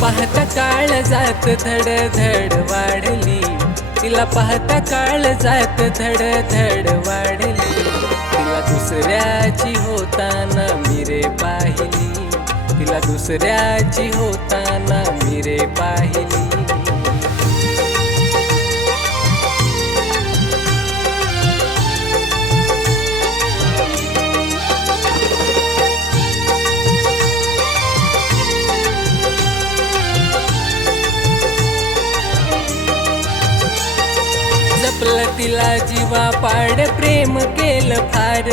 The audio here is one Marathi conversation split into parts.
पाहता काळ जात धड धड वाढली. तिला पाहता काळ जात धड धड वाढली. तिला दुसऱ्याची होताना मिरे पाहिली. तिला दुसऱ्याची होताना मिरे पाहिली. तिला जीवा पाड प्रेम केलं फार.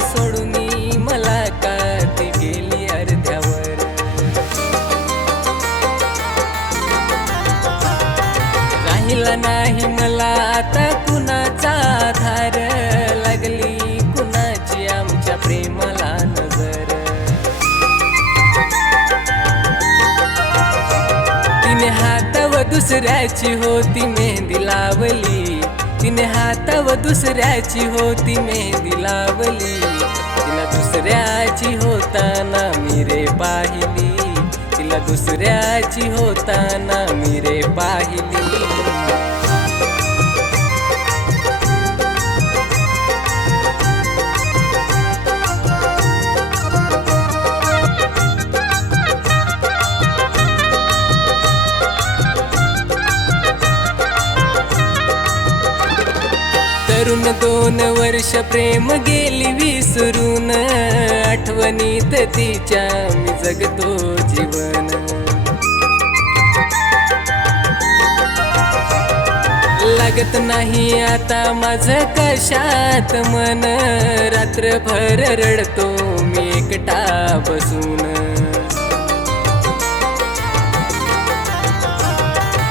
सोडून मला का ती गेली अर्ध्यावर. राहिला नाही मला आता कुणाचा आधार. लागली कुणाची आमच्या प्रेमाला नजर. तिने हातव दुसऱ्याची होती मेहंदी लावली. तिने हाताव दुसऱ्याची होती मेहंदी लावली. तिला दुसऱ्याची होताना मिरे पाहिली. तिला दुसऱ्याची होताना रे पाहिली. करून दोन वर्ष प्रेम गेली विसरून. आठवणीत तिच्या मी जगतो जीवन. लागत नाही आता माझ कशात मन. रात्रभर रडतो मी एकटा बसून.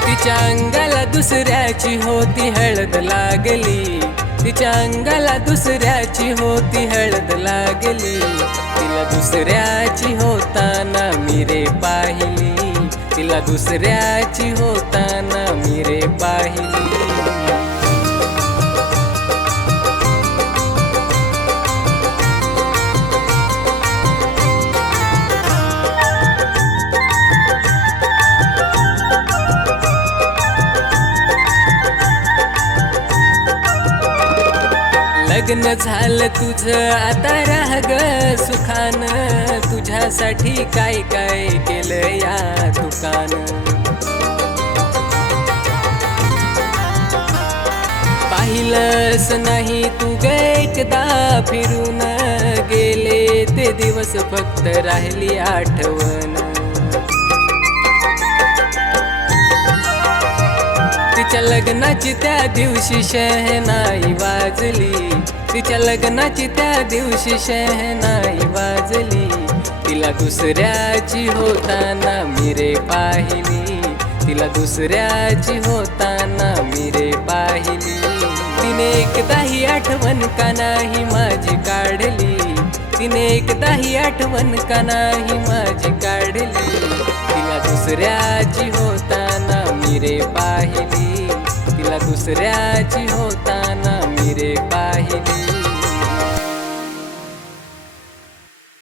तिच्या अंगा दुसऱ्याची होती हळद लागली. तिच्या अंगाला दुसऱ्याची होती हळद लागली. तिला दुसऱ्याची होताना मिरे पाहिली. तिला दुसऱ्याची होताना मिरे पाहिली. लग्न झालं तुझं. आता राह ग सुखान. तुझ्यासाठी काय काय केलं या दुकान. पाहिलंस नाही तू ग एकदा फिरून. गेले ते दिवस फक्त राहिली आठवण. तिच्या लग्नाची त्या दिवशी शहनाई वाजली. तिच्या लग्नाची त्या दिवशी शहनाई वाजली. तिला दुसऱ्याची होताना मिरे पाहिली. तिला दुसऱ्याची होताना मिरे पाहिली. तिने एकदाही आठवण का नाही माझी काढली. तिने एकदाही आठवण का नाही माझी काढली. तिला दुसऱ्याची होताना मिरे पाहिली. दुसऱ्याची होताना मी रे पाहिले.